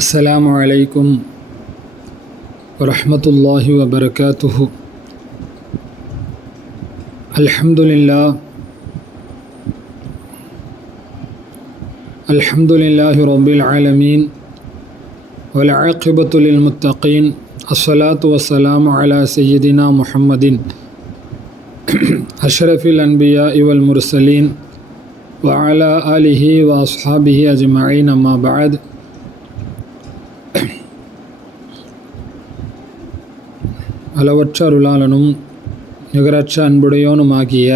السلام عليكم ورحمة الله وبركاته. الحمد لله رب العالمين والعاقبة للمتقين. الصلاة والسلام على سيدنا محمد أشرف الأنبياء والمرسلين وعلى آله وأصحابه أجمعين. أما بعد. அளவற்ற அருளாளனும் நிகரற்ற அன்புடையோனுமாகிய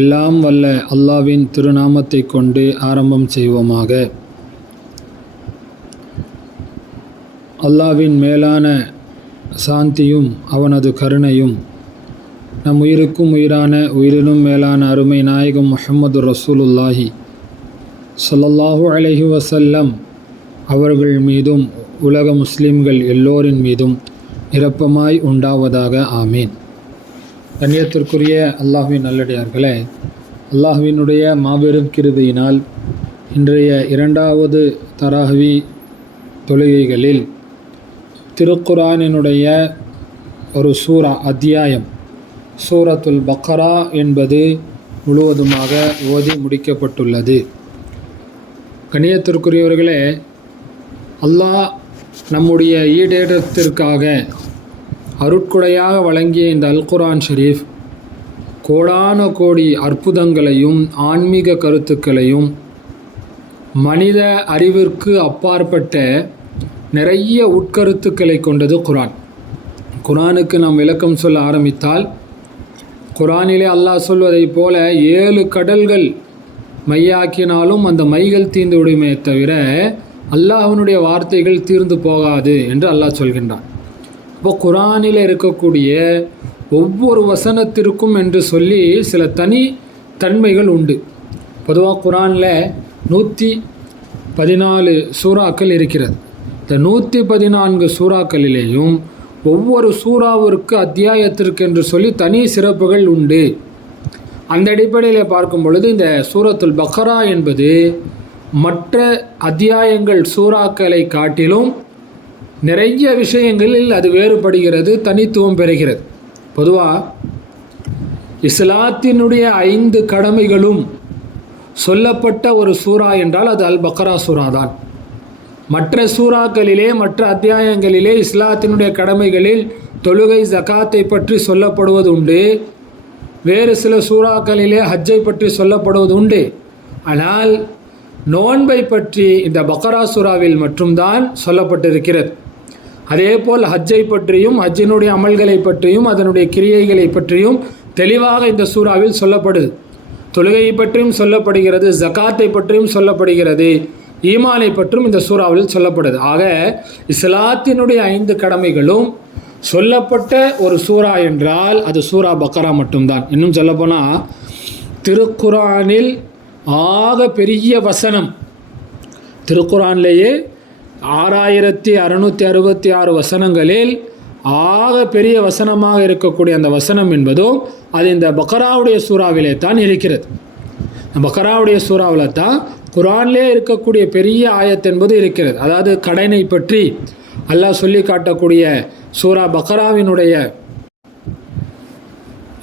எல்லாம் வல்ல அல்லாஹ்வின் திருநாமத்தை கொண்டு ஆரம்பம் செய்வோமாக. அல்லாஹ்வின் மேலான சாந்தியும் அவனது கருணையும் நம் உயிருக்கும் உயிரான உயிரினும் மேலான அருமை நாயகம் முஹம்மது ரசூலுல்லாஹி ஸல்லல்லாஹு அலைஹி வஸல்லம் அவர்கள் மீதும் உலக முஸ்லிம்கள் எல்லோரின் மீதும் நிரப்பமாய் உண்டாவதாக. ஆமீன். கண்ணியத்திற்குரிய அல்லாஹ்வின் நல்லடியார்களே, அல்லாஹ்வினுடைய மாபெரும் கிருபையினால் இன்றைய இரண்டாவது தராவி தொழுகைகளில் திருக்குர்ஆனினுடைய ஒரு அத்தியாயம் சூரத்துல் பக்ரா என்பது முழுவதுமாக ஓதி முடிக்கப்பட்டுள்ளது. கண்ணியத்திற்குரியவர்களே, அல்லாஹ் நம்முடைய ஈடேற்றத்திற்காக அருட்கொடையாக வழங்கிய இந்த அல்குர்ஆன் ஷரீஃப் கோடான கோடி அற்புதங்களையும் ஆன்மீக கருத்துக்களையும் மனித அறிவிற்கு அப்பாற்பட்ட நிறைய உட்கருத்துக்களை கொண்டது குர்ஆன். குர்ஆனுக்கு நாம் விளக்கம் சொல்ல ஆரம்பித்தால், குர்ஆனிலே அல்லாஹ் சொல்வதைப் போல 7 கடல்கள் மையாக்கினாலும் அந்த மைகள் தீர்ந்து விடுமே தவிர அல்லாஹ் அவனுடைய வார்த்தைகள் தீர்ந்து போகாது என்று அல்லாஹ் சொல்கின்றான். இப்போ குர்ஆனில் இருக்கக்கூடிய ஒவ்வொரு வசனத்திற்கும் என்று சொல்லி சில தனி தன்மைகள் உண்டு. பொதுவாக குர்ஆனில் 114 சூறாக்கள் இருக்கிறது. இந்த 114 சூறாக்களிலேயும் ஒவ்வொரு சூறாவிற்கு அத்தியாயத்திற்கு என்று சொல்லி தனி சிறப்புகள் உண்டு. அந்த அடிப்படையில் பார்க்கும் பொழுது இந்த சூரத்துல் பக்ரா என்பது மற்ற அத்தியாயங்கள் சூறாக்களை காட்டிலும் நிறைய விஷயங்களில் அது வேறுபடுகிறது, தனித்துவம் பெறுகிறது. பொதுவாக இஸ்லாத்தினுடைய 5 கடமைகளும் சொல்லப்பட்ட ஒரு சூறா என்றால் அது அல் பக்ரா சூறா தான். மற்ற சூறாக்களிலே மற்ற அத்தியாயங்களிலே இஸ்லாத்தினுடைய கடமைகளில் தொழுகை ஜகாத்தை பற்றி சொல்லப்படுவது உண்டு. வேறு சில சூறாக்களிலே ஹஜ்ஜை பற்றி சொல்லப்படுவது உண்டு. ஆனால் நோன்பை பற்றி இந்த பக்ரா சூறாவில் மட்டும்தான் சொல்லப்பட்டிருக்கிறது. அதேபோல் ஹஜ்ஜை பற்றியும் ஹஜ்ஜினுடைய அமல்களை பற்றியும் அதனுடைய கிரியைகளை பற்றியும் தெளிவாக இந்த சூறாவில் சொல்லப்படுது. தொழுகையை பற்றியும் சொல்லப்படுகிறது, ஜகாத்தை பற்றியும் சொல்லப்படுகிறது, ஈமானை பற்றியும் இந்த சூறாவில் சொல்லப்படுது. ஆக இஸ்லாத்தினுடைய 5 கடமைகளும் சொல்லப்பட்ட ஒரு சூறா என்றால் அது சூரா பக்ரா மட்டும்தான். இன்னும் சொல்லப்போனால் திருக்குர்ஆனில் ஆக பெரிய வசனம், திருக்குர்ஆனிலேயே 6666 வசனங்களில் ஆக பெரிய வசனமாக இருக்கக்கூடிய அந்த வசனம் என்பதும் அது இந்த பக்ராவுடைய சூறாவிலே தான் இருக்கிறது. பக்ராவுடைய சூறாவில் தான் குர்ஆனிலே இருக்கக்கூடிய பெரிய ஆயத் என்பது இருக்கிறது. அதாவது கடனை பற்றி அல்லாஹ் சொல்லி காட்டக்கூடிய சூரா பக்ராவினுடைய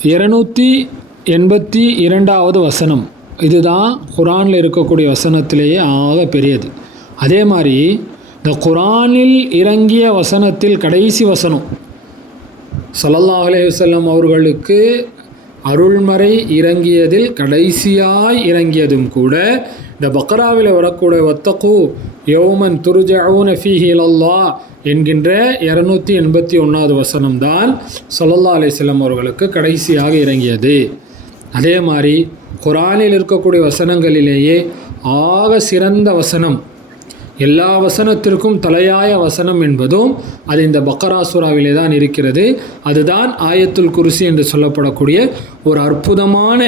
282வது வசனம் இதுதான் குர்ஆனில் இருக்கக்கூடிய வசனத்திலேயே ஆக பெரியது. அதே மாதிரி இந்த குர்ஆனில் இறங்கிய வசனத்தில் கடைசி வசனம் ஸல்லல்லாஹு அலைஹி வஸல்லம் அவர்களுக்கு அருள்மறை இறங்கியதில் கடைசியாய் இறங்கியதும் கூட இந்த பக்ராவில் வரக்கூடிய வத்தகு யௌமன் துர்ஜஊன ஃபீஹி இலல்லாஹ் என்கின்ற 281வது வசனம்தான் ஸல்லல்லாஹு அலைஹி வஸல்லம் அவர்களுக்கு கடைசியாக இறங்கியது. அதே மாதிரி குர்ஆனில் இருக்கக்கூடிய வசனங்களிலேயே ஆக சிறந்த வசனம், எல்லா வசனத்திற்கும் தலையாய வசனம் என்பதும் அது இந்த பக்ரா சூறாவிலே தான் இருக்கிறது. அதுதான் ஆயத்துல் குர்சி என்று சொல்லப்படக்கூடிய ஒரு அற்புதமான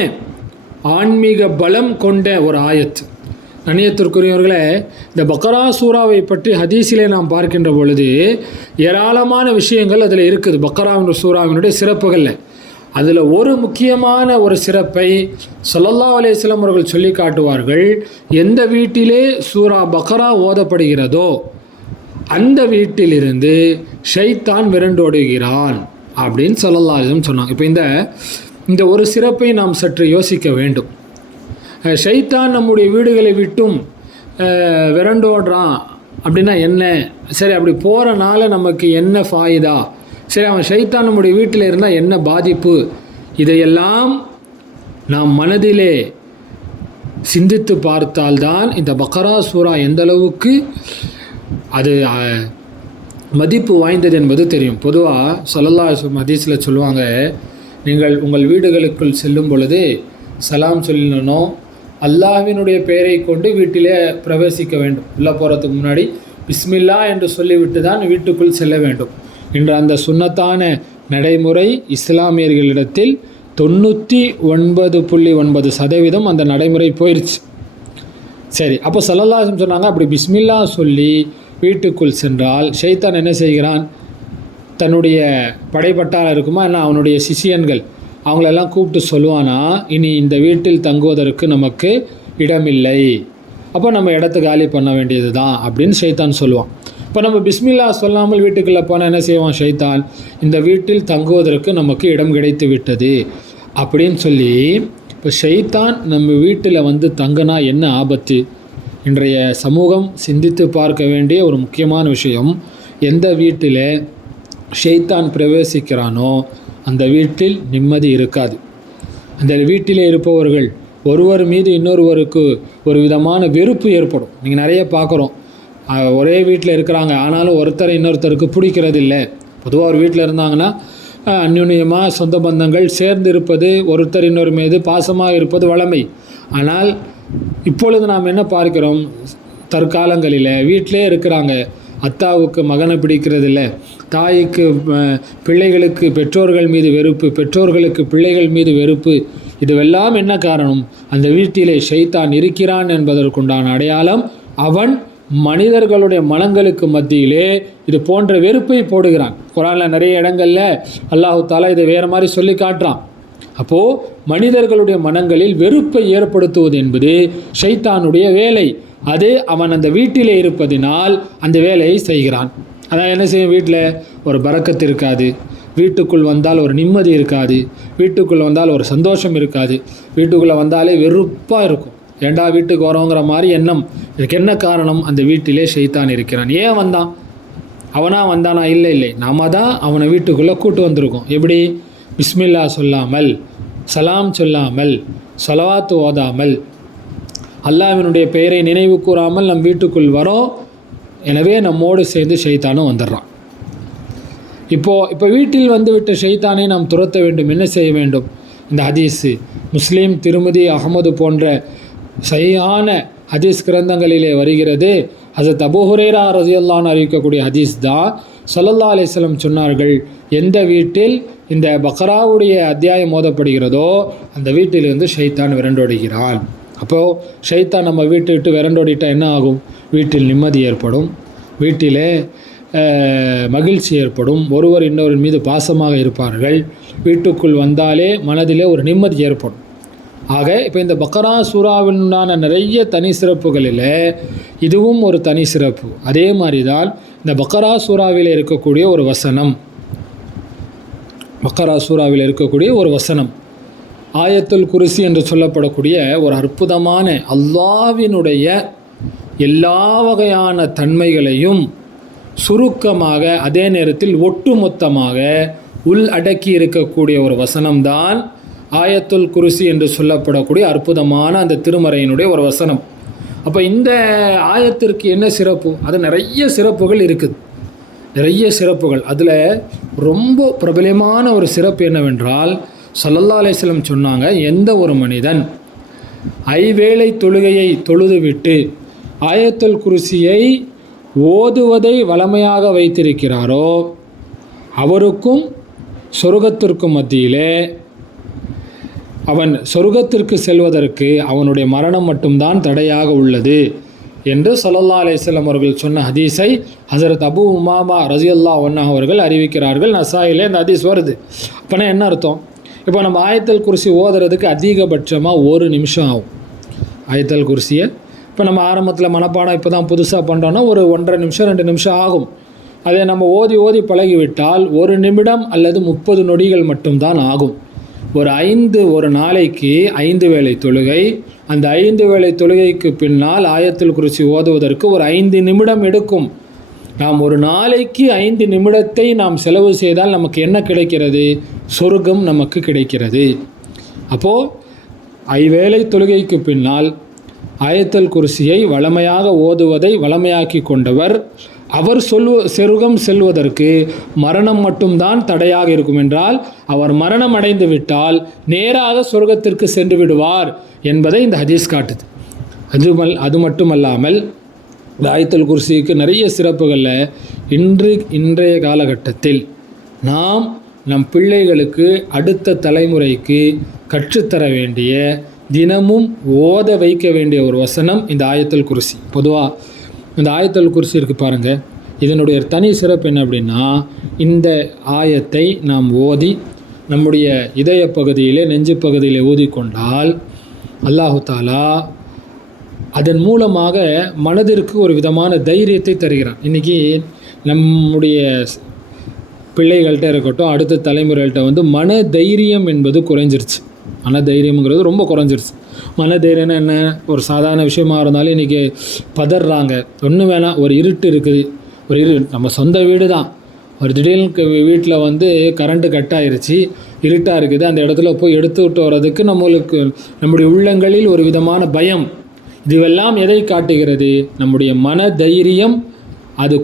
ஆன்மீக பலம் கொண்ட ஒரு ஆயத். கண்ணியத்திற்குரியவர்களே, இந்த பக்ரா சூறாவை பற்றி ஹதீஸிலே நாம் பார்க்கின்ற பொழுது ஏராளமான விஷயங்கள் அதில் இருக்குது. பக்ரா என்ற சூறாவினுடைய சிறப்புகளில் அதில் ஒரு முக்கியமான ஒரு சிறப்பை ஸல்லல்லாஹு அலைஹி வஸல்லம் அவர்கள் சொல்லி காட்டுவார்கள். எந்த வீட்டிலே சூரா பக்ரா ஓதப்படுகிறதோ அந்த வீட்டிலிருந்து ஷைத்தான் விரண்டோடுகிறான் அப்படின்னு ஸல்லல்லாஹு அலைஹி வஸல்லம் சொன்னாங்க. இப்போ இந்த ஒரு சிறப்பை நாம் சற்று யோசிக்க வேண்டும். ஷைத்தான் நம்முடைய வீடுகளை விட்டும் விரண்டோடுறான் அப்படின்னா என்ன? சரி, அப்படி போகிறனால நமக்கு என்ன ஃபாயிதா? சரி, அவன் ஷைத்தான் நம்முடைய வீட்டில் இருந்தால் என்ன பாதிப்பு? இதையெல்லாம் நாம் மனதிலே சிந்தித்து பார்த்தால்தான் இந்த பக்ரா சூரா எந்த அளவுக்கு அது மதிப்பு வாய்ந்தது என்பது தெரியும். பொதுவாக ஸல்லல்லாஹு அலைஹி வஸல்லம் ஹதீஸில் சொல்லுவாங்க, நீங்கள் உங்கள் வீடுகளுக்குள் செல்லும் பொழுது சலாம் சொல்லணும், அல்லாஹ்வினுடைய பெயரை கொண்டு வீட்டிலே பிரவேசிக்க வேண்டும். உள்ளே போகிறதுக்கு முன்னாடி பிஸ்மில்லா என்று சொல்லிவிட்டு தான் வீட்டுக்குள் செல்ல வேண்டும் என்ற அந்த சுன்னத்தான நடைமுறை இஸ்லாமியர்களிடத்தில் 99.9% அந்த நடைமுறை போயிடுச்சு. சரி, அப்போ ஸல்லல்லாஹு அலைஹி வஸல்லம் சொன்னாங்க, அப்படி பிஸ்மில்லா சொல்லி வீட்டுக்குள் சென்றால் ஷைத்தான் என்ன செய்கிறான்? தன்னுடைய படைப்பட்டால் இருக்குமா என்ன, அவனுடைய சிஷியன்கள் அவங்களெல்லாம் கூப்பிட்டு சொல்லுவானா, இனி இந்த வீட்டில் தங்குவதற்கு நமக்கு இடமில்லை, அப்போ நம்ம இடத்த காலி பண்ண வேண்டியது தான் அப்படின்னு ஷைத்தான் சொல்லுவான். இப்போ நம்ம பிஸ்மில்லா சொல்லாமல் வீட்டுக்குள்ளே போனால் என்ன செய்வான் ஷைத்தான்? இந்த வீட்டில் தங்குவதற்கு நமக்கு இடம் கிடைத்து விட்டது அப்படின்னு சொல்லி, இப்போ ஷைத்தான் நம்ம வீட்டில் வந்து தங்கினா என்ன ஆபத்து? இன்றைய சமூகம் சிந்தித்து பார்க்க வேண்டிய ஒரு முக்கியமான விஷயம். எந்த வீட்டில் ஷைத்தான் பிரவேசிக்கிறானோ அந்த வீட்டில் நிம்மதி இருக்காது. அந்த வீட்டிலே இருப்பவர்கள் ஒருவர் மீது இன்னொருவருக்கு ஒரு விதமான வெறுப்பு ஏற்படும். நீங்கள் நிறைய பார்க்குறோம், ஒரே வீட்டில் இருக்கிறாங்க, ஆனாலும் ஒருத்தரை இன்னொருத்தருக்கு பிடிக்கிறது இல்லை. பொதுவாக ஒரு வீட்டில் இருந்தாங்கன்னா அந்யுன்யமாக சொந்த பந்தங்கள் சேர்ந்து இருப்பது, ஒருத்தர் இன்னொரு மீது பாசமாக இருப்பது வழமை. ஆனால் இப்பொழுது நாம் என்ன பார்க்கிறோம்? தற்காலங்களில் வீட்டிலே இருக்கிறாங்க, அத்தாவுக்கு மகனை பிடிக்கிறதில்ல, தாய்க்கு பிள்ளைகளுக்கு பெற்றோர்கள் மீது வெறுப்பு, பெற்றோர்களுக்கு பிள்ளைகள் மீது வெறுப்பு. இதுவெல்லாம் என்ன காரணம்? அந்த வீட்டிலே ஷைத்தான் இருக்கிறான் என்பதற்குண்டான அடையாளம். அவன் மனிதர்களுடைய மனங்களுக்கு மத்தியிலே இது போன்ற வெறுப்பை போடுகிறான். குர்ஆனில் நிறைய இடங்களில் அல்லாஹ் தஆலா இதை வேறு மாதிரி சொல்லி காட்டுறான். அப்போது மனிதர்களுடைய மனங்களில் வெறுப்பை ஏற்படுத்துவது என்பது ஷைத்தானுடைய வேலை. அது அவன் அந்த வீட்டிலே இருப்பதினால் அந்த வேலையை செய்கிறான். அதான் என்ன செய்யும்? வீட்டில் ஒரு பரக்கத்து இருக்காது, வீட்டுக்குள் வந்தால் ஒரு நிம்மதி இருக்காது, வீட்டுக்குள்ளே வந்தால் ஒரு சந்தோஷம் இருக்காது, வீட்டுக்குள்ளே வந்தாலே வெறுப்பாக இருக்கும். ஏண்டா வீட்டுக்கு வரோங்கிற மாதிரி எண்ணம். இதுக்கு என்ன காரணம்? அந்த வீட்டிலே ஷைத்தான் இருக்கிறான். ஏன் வந்தான்? அவனா வந்தானா? இல்லை, நாம தான் அவனை வீட்டுக்குள்ளே கூட்டு வந்திருக்கோம். எப்படி? பிஸ்மில்லா சொல்லாமல், சலாம் சொல்லாமல், ஸலவாத்து ஓதாமல், அல்லாஹ்வினுடைய பெயரை நினைவு கூறாமல் நம் வீட்டுக்குள் வரோம். எனவே நம்மோடு சேர்ந்து ஷைத்தானும் வந்துடுறான். இப்போ வீட்டில் வந்து விட்ட ஷைத்தானை நாம் துரத்த வேண்டும். என்ன செய்ய வேண்டும்? இந்த ஹதீஸு முஸ்லீம், திருமதி, அஹமது போன்ற சஹீஹான ஹதீஸ் கிரந்தங்களிலே வருகிறது. ஹஸரத் அபூ ஹுரைரா ரலியல்லாஹு அன்ஹு அறிவிக்கக்கூடிய ஹதீஸ் தான். ஸல்லல்லாஹு அலைஹி வஸல்லம் சொன்னார்கள், எந்த வீட்டில் இந்த பக்ராவுடைய அத்தியாயம் ஓதப்படுகிறதோ அந்த வீட்டிலிருந்து ஷைத்தான் விரண்டோடுகிறான். அப்போது ஷைத்தான் நம்ம வீட்டை விட்டு விரண்டோடிட்டால் என்ன ஆகும்? வீட்டில் நிம்மதி ஏற்படும், வீட்டிலே மகிழ்ச்சி ஏற்படும், ஒருவர் இன்னொரு மீது பாசமாக இருப்பார்கள், வீட்டுக்குள் வந்தாலே மனதிலே ஒரு நிம்மதி ஏற்படும். ஆக இப்போ இந்த பக்ரா சூறாவினுடான நிறைய தனி சிறப்புகளில் இதுவும் ஒரு தனி சிறப்பு. அதே மாதிரி தான் இந்த பக்ரா சூறாவில் இருக்கக்கூடிய ஒரு வசனம், பக்ரா சூறாவில் இருக்கக்கூடிய ஒரு வசனம் ஆயத்துல் குர்சி என்று சொல்லப்படக்கூடிய ஒரு அற்புதமான அல்லாஹ்வினுடைய எல்லா வகையான தன்மைகளையும் சுருக்கமாக அதே நேரத்தில் ஒட்டுமொத்தமாக உள் அடக்கி இருக்கக்கூடிய ஒரு வசனம்தான் ஆயத்துல் குர்சி என்று சொல்லப்படக்கூடிய அற்புதமான அந்த திருமறையினுடைய ஒரு வசனம். அப்போ இந்த ஆயத்திற்கு என்ன சிறப்பு? அது நிறைய சிறப்புகள் இருக்குது, நிறைய சிறப்புகள். அதில் ரொம்ப பிரபலமான ஒரு சிறப்பு என்னவென்றால், ஸல்லல்லாஹு அலைஹி வஸல்லம் சொன்னாங்க, எந்த ஒரு மனிதன் ஐவேளை தொழுகையை தொழுதுவிட்டு ஆயத்துல் குர்சியை ஓதுவதை வழமையாக வைத்திருக்கிறாரோ அவருக்கும் சொர்க்கத்திற்கும் மத்தியிலே அவன் சொர்க்கத்திற்கு செல்வதற்கு அவனுடைய மரணம் மட்டும்தான் தடையாக உள்ளது என்று ஸல்லல்லாஹு அலைஹி வஸல்லம் அவர்கள் சொன்ன ஹதீஸை ஹஸரத் அபூ உமாமா ரலியல்லாஹு அன்ஹு அவர்கள் அறிவிக்கிறார்கள். நசாயிலே அந்த ஹதீஸ் வருது. அப்போனா என்ன அர்த்தம்? இப்போ நம்ம ஆயத்தல் குர்சி ஓதுறதுக்கு அதிகபட்சமாக 1 நிமிஷம் ஆகும். ஆயத்தல் குர்சியை இப்போ நம்ம ஆரம்பத்தில் மனப்பாடம் இப்போ தான் புதுசாக பண்ணுறோன்னா ஒரு 1.5 நிமிஷம் 2 நிமிஷம் ஆகும். அதை நம்ம ஓதி பழகிவிட்டால் 1 நிமிடம் அல்லது 30 நொடிகள் மட்டும்தான் ஆகும். ஒரு நாளைக்கு 5 வேளை தொழுகை, அந்த 5 வேளை தொழுகைக்கு பின்னால் ஆயத்துல் குர்சி ஓதுவதற்கு ஒரு 5 நிமிடம் எடுக்கும். நாம் ஒரு நாளைக்கு 5 நிமிடத்தை நாம் செலவு செய்தால் நமக்கு என்ன கிடைக்கிறது? சொர்க்கம் நமக்கு கிடைக்கிறது. அப்போது 5 வேளை தொழுகைக்கு பின்னால் ஆயத்துல் குர்சியை வழமையாக ஓதுவதை வழமையாக்கி கொண்டவர், அவர் சொர்க்கம் செல்வதற்கு மரணம் மட்டும்தான் தடையாக இருக்கும் என்றால், அவர் மரணம் அடைந்து விட்டால் நேராக சொர்க்கத்திற்கு சென்று விடுவார் என்பதை இந்த ஹதீஸ் காட்டுது. அது மட்டுமல்லாமல் இந்த ஆயத்துல் குர்சிக்கு நிறைய சிறப்புகளில் இன்றைய காலகட்டத்தில் நாம் நம் பிள்ளைகளுக்கு அடுத்த தலைமுறைக்கு கற்றுத்தர வேண்டிய, தினமும் ஓத வைக்க வேண்டிய ஒரு வசனம் இந்த ஆயத்துல் குர்சி. பொதுவாக இந்த ஆயத்துல் குர்சி இருக்குது பாருங்கள், இதனுடைய தனி சிறப்பு என்ன அப்படின்னா, இந்த ஆயத்தை நாம் ஓதி நம்முடைய இதய பகுதியிலே, நெஞ்சு பகுதியிலே ஊதிக்கொண்டால் அல்லாஹு தாலா அதன் மூலமாக மனதிற்கு ஒரு விதமான தைரியத்தை தருகிறான். இன்றைக்கி நம்முடைய பிள்ளைகள்கிட்ட இருக்கட்டும், அடுத்த தலைமுறைகள்கிட்ட மன தைரியம் என்பது குறைஞ்சிருச்சு. மன தைரியம்ங்கிறது ரொம்ப குறைஞ்சிருச்சு. மன தைரியம்னா என்ன? ஒரு சாதாரண விஷயமா இருந்தாலும் இன்றைக்கி பதறாங்க. ஒன்றும் வேணாம், ஒரு இருட்டு இருக்குது, நம்ம சொந்த வீடு தான், ஒரு திடீர்னு வீட்டில் கரண்ட்டு கட் ஆகிருச்சு, இருட்டாக இருக்குது, அந்த இடத்துல போய் எடுத்து விட்டு வர்றதுக்கு நம்முடைய உள்ளங்களில் ஒரு விதமான பயம். இதுவெல்லாம் எதை காட்டுகிறது? நம்முடைய மன தைரியம் அது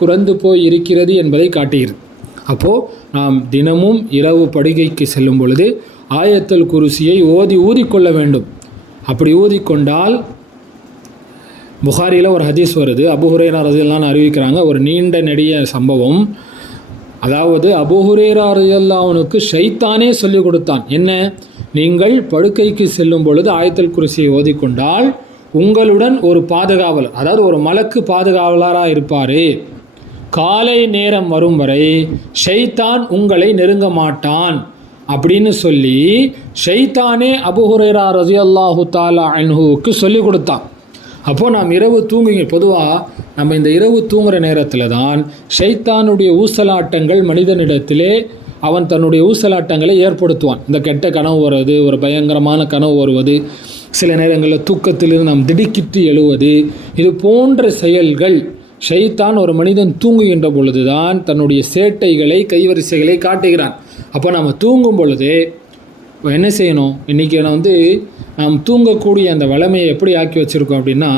குறைந்து போய் இருக்கிறது என்பதை காட்டுகிறது. அப்போது நாம் தினமும் இரவு படுக்கைக்கு செல்லும் பொழுது ஆயத்துல் குர்சியை ஊதிக்கொள்ள வேண்டும். அப்படி ஊதிக்கொண்டால், புகாரியில் ஒரு ஹதீஸ் வருது, அபூ ஹுரைரா ரலியல்லாஹு அறிவிக்கிறாங்க, ஒரு நீண்ட நெடிய சம்பவம். அதாவது அபூ ஹுரைரா ரலியல்லாஹு அன்ஹுக்கு ஷைத்தானே சொல்லிக் கொடுத்தான். என்ன? நீங்கள் படுக்கைக்கு செல்லும் பொழுது ஆயத்துல் குர்சியை ஓதிக்கொண்டால் உங்களுடன் ஒரு பாதுகாவலர், அதாவது ஒரு மலக்கு பாதுகாவலராக இருப்பார். காலை நேரம் வரும் வரை ஷைத்தான் உங்களை நெருங்க மாட்டான் அப்படின்னு சொல்லி ஷைத்தானே அபூ ஹுரைரா ரலியல்லாஹு தஆலா அன்ஹுவுக்கு சொல்லிக் கொடுத்தான். அப்போது நாம் இரவு பொதுவாக நம்ம இந்த இரவு தூங்குகிற நேரத்தில் தான் ஷைத்தானுடைய ஊசலாட்டங்கள் மனிதனிடத்திலே அவன் தன்னுடைய ஊசலாட்டங்களை ஏற்படுத்துவான். இந்த கெட்ட கனவு வருவது, ஒரு பயங்கரமான கனவு வருவது, சில நேரங்களில் தூக்கத்திலிருந்து நாம் திடுக்கிட்டு எழுவது, இது போன்ற செயல்கள் ஷைத்தான் ஒரு மனிதன் தூங்குகின்ற பொழுது தான் தன்னுடைய சேட்டைகளை, கைவரிசைகளை காட்டுகிறான். அப்போ நம்ம தூங்கும் பொழுது என்ன செய்யணும்? இன்றைக்கி நாம் தூங்கக்கூடிய அந்த வளமையை எப்படி ஆக்கி வச்சுருக்கோம் அப்படின்னா,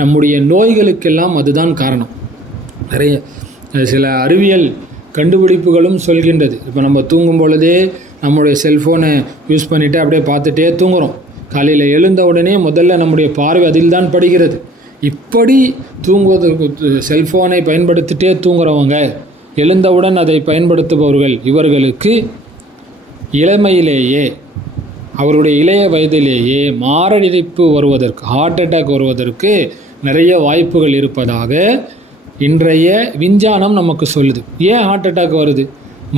நம்முடைய நோய்களுக்கெல்லாம் அதுதான் காரணம். நிறைய சில அறிவியல் கண்டுபிடிப்புகளும் சொல்கின்றது. இப்போ நம்ம தூங்கும் பொழுதே நம்முடைய செல்ஃபோனை யூஸ் பண்ணிவிட்டு அப்படியே பார்த்துட்டே தூங்குகிறோம். காலையில் எழுந்த உடனே முதல்ல நம்முடைய பார்வை அதில் தான் படுகிறது. இப்படி தூங்குவதற்கு செல்ஃபோனை பயன்படுத்திட்டே தூங்குறவங்க, எழுந்தவுடன் அதை பயன்படுத்துபவர்கள், இவர்களுக்கு இளமையிலேயே, அவருடைய இளைய வயதிலேயே மாரடைப்பு வருவதற்கு, ஹார்ட் அட்டாக் வருவதற்கு நிறைய வாய்ப்புகள் இருப்பதாக இன்றைய விஞ்ஞானம் நமக்கு சொல்லுது. ஏன் ஹார்ட் அட்டாக் வருது?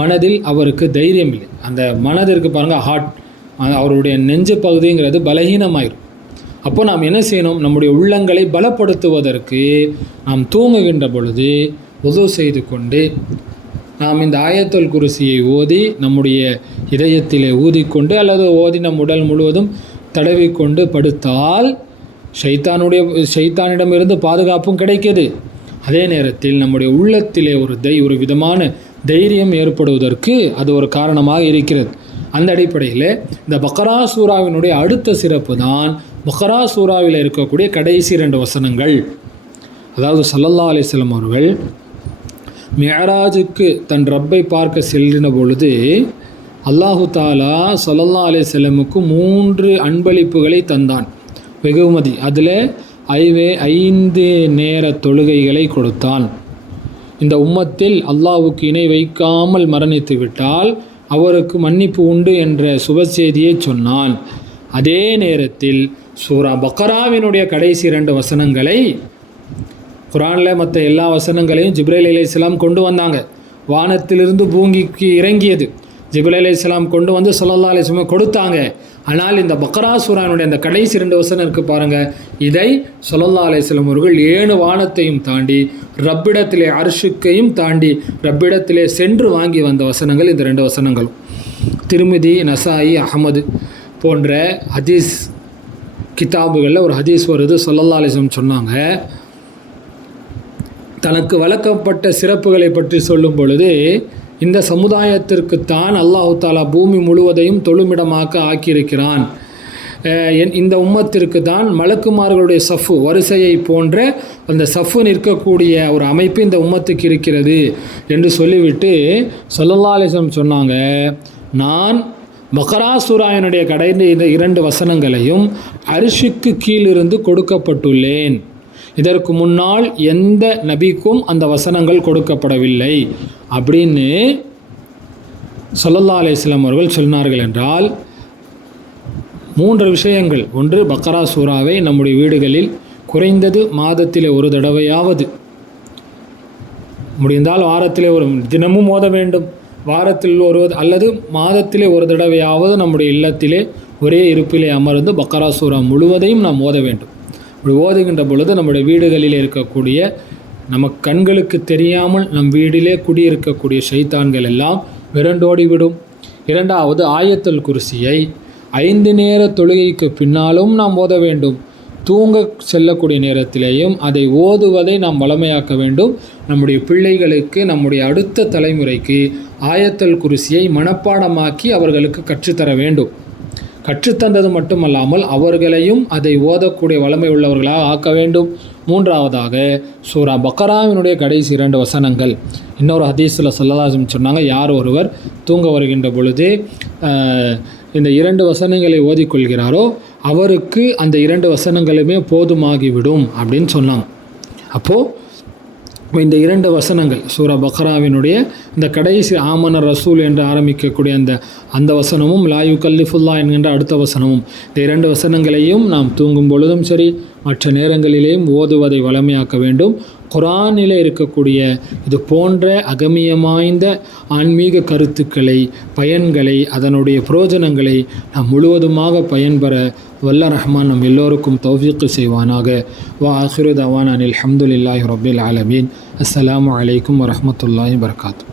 மனதில் அவருக்கு தைரியம் இல்லை. அந்த மனதிற்கு பாருங்கள், அவருடைய நெஞ்சு பகுதிங்கிறது பலகீனமாயிரும். அப்போ நாம் என்ன செய்யணும்? நம்முடைய உள்ளங்களை பலப்படுத்துவதற்கு நாம் தூங்குகின்ற பொழுது உது செய்து கொண்டு நாம் இந்த ஆயத்துல் குர்சியை ஓதி நம்முடைய இதயத்திலே ஊதிக்கொண்டு அல்லது ஓதி நம் உடல் முழுவதும் தடவிக்கொண்டு படுத்தால் ஷைத்தானிடமிருந்து பாதுகாப்பும் கிடைக்கிது. அதே நேரத்தில் நம்முடைய உள்ளத்திலே ஒரு விதமான தைரியம் ஏற்படுவதற்கு அது ஒரு காரணமாக இருக்கிறது. அந்த அடிப்படையில் இந்த பக்ரா சூராவினுடைய அடுத்த சிறப்பு தான் பக்ரா சூராவில் இருக்கக்கூடிய கடைசி 2 வசனங்கள். அதாவது ஸல்லல்லாஹு அலைஹி வஸல்லம் அவர்கள் மிஅராஜுக்கு தன் ரப்பை பார்க்க செல்கிற பொழுது அல்லாஹு தாலா ஸல்லல்லாஹு அலைஹி வஸல்லமுக்கு 3 அன்பளிப்புகளை தந்தான், வெகுமதி. அதில் 5 நேர தொழுகைகளை கொடுத்தான். இந்த உம்மத்தில் அல்லாஹ்வுக்கு இணை வைக்காமல் மரணித்து விட்டால் அவருக்கு மன்னிப்பு உண்டு என்ற சுப செய்தியை சொன்னான். அதே நேரத்தில் சூரா பக்ராவினுடைய கடைசி 2 வசனங்களை, குர்ஆனில் மற்ற எல்லா வசனங்களையும் ஜிப்ரீல் அலைஹிஸ்ஸலாம் கொண்டு வந்தாங்க, வானத்திலிருந்து பூமிக்கு இறங்கியது. ஜிப்ரீல் அலைஹிஸ்ஸலாம் கொண்டு வந்து ஸல்லல்லாஹு அலைஹி வஸல்லம் கொடுத்தாங்க. ஆனால் இந்த பக்ரா சூரானுடைய அந்த கடைசி 2 வசனம் இருக்குது பாருங்கள், இதை ஸல்லல்லாஹு அலைஹி வஸல்லம் அவர்கள் 7 வானத்தையும் தாண்டி ரப்பிடத்திலே அர்ஷுக்கையும் தாண்டி ரப்பிடத்திலே சென்று வாங்கி வந்த வசனங்கள் இந்த 2 வசனங்களும். திருமிதி, நசாயி, அஹமது போன்ற ஹதீஸ் கிதாபுகளில் ஒரு ஹதீஸ் வருது. ஸல்லல்லாஹு அலைஹி வஸல்லம் சொன்னாங்க, தனக்கு வழங்கப்பட்ட சிறப்புகளை பற்றி சொல்லும் பொழுது, இந்த சமுதாயத்திற்குத்தான் அல்லாஹு தாலா பூமி முழுவதையும் தொழுமிடமாக்க ஆக்கியிருக்கிறான். இந்த உம்மத்திற்கு தான் மலக்குமார்களுடைய சஃபு வரிசையை போன்ற அந்த சஃபு நிற்கக்கூடிய ஒரு அமைப்பு இந்த உம்மத்துக்கு இருக்கிறது என்று சொல்லிவிட்டு ஸல்லல்லாஹு அலைஹி வஸல்லம் சொன்னாங்க, நான் பக்ரா சூராவினுடைய கடைசி இந்த 2 வசனங்களையும் அரிஷுக்கு கீழிருந்து கொடுக்கப்பட்டுள்ளேன். இதற்கு முன்னால் எந்த நபிக்கும் அந்த வசனங்கள் கொடுக்கப்படவில்லை அப்படின்னு ஸல்லல்லாஹு அலைஹி வஸல்லம் அவர்கள் சொன்னார்கள். என்றால் 3 விஷயங்கள். ஒன்று, பக்ரா சூராவை நம்முடைய வீடுகளில் குறைந்தது மாதத்திலே ஒரு தடவையாவது, முடிந்தால் வாரத்திலே தினமும் ஓத வேண்டும். வாரத்தில் அல்லது மாதத்திலே ஒரு தடவையாவது நம்முடைய இல்லத்திலே ஒரே இருப்பிலே அமர்ந்து பக்ரா சூரா முழுவதையும் நாம் ஓத வேண்டும். அப்படி ஓதுகின்ற பொழுது நம்முடைய வீடுகளில் இருக்கக்கூடிய நமக்கு கண்களுக்கு தெரியாமல் நம் வீட்டிலே குடியிருக்கக்கூடிய ஷைத்தான்கள் எல்லாம் விரண்டோடிவிடும். 2வது, ஆயத்துல் குர்சியை 5 நேர தொழுகைக்கு பின்னாலும் நாம் ஓத வேண்டும். தூங்க செல்லக்கூடிய நேரத்திலேயும் அதை ஓதுவதை நாம் வளமையாக்க வேண்டும். நம்முடைய பிள்ளைகளுக்கு, நம்முடைய அடுத்த தலைமுறைக்கு ஆயத்துல் குர்சியை மனப்பாடமாக்கி அவர்களுக்கு கற்றுத்தர வேண்டும். கற்றுத்தந்தது மட்டுமல்லாமல் அவர்களையும் அதை ஓதக்கூடிய வளமை உள்ளவர்களாக ஆக்க வேண்டும். 3வதாக, சூரா பக்ராவினுடைய கடைசி 2 வசனங்கள். இன்னொரு ஹதீஸில் ஸல்லல்லாஹு அலைஹி வஸல்லம் சொன்னாங்க, யார் ஒருவர் தூங்க வருகின்ற பொழுது இந்த 2 வசனங்களை ஓதிக்கொள்கிறாரோ அவருக்கு அந்த 2 வசனங்களுமே போதுமாகிவிடும் அப்படின்னு சொன்னாங்க. அப்போது இந்த 2 வசனங்கள் சூரா பக்ராவினுடைய இந்த கடைசி ஆமன ரசூல் என்று ஆரம்பிக்கக்கூடிய அந்த வசனமும் லா யுகல்லிஃபுல்லா என்கின்ற அடுத்த வசனமும், இந்த 2 வசனங்களையும் நாம் தூங்கும் பொழுதும் சரி மற்ற நேரங்களிலேயும் ஓதுவதை வளமையாக்க வேண்டும். குர்ஆனிலே இருக்கக்கூடிய இது போன்ற அகமியமாய்ந்த ஆன்மீக கருத்துக்களை, பயன்களை, அதனுடைய பிரயோஜனங்களை நாம் முழுவதுமாக பயன்பெற வல்ல ரஹ்மான் நம் எல்லோருக்கும் தௌஃபீக் செய்வானாக. வா ஆகிரு தவானா அனில் ஹம்துலில்லாஹி ரப்பில் ஆலமீன். அஸ்ஸலாமு அலைக்கும் வரஹ்மத்துல்லாஹி வபரகாத்துஹு.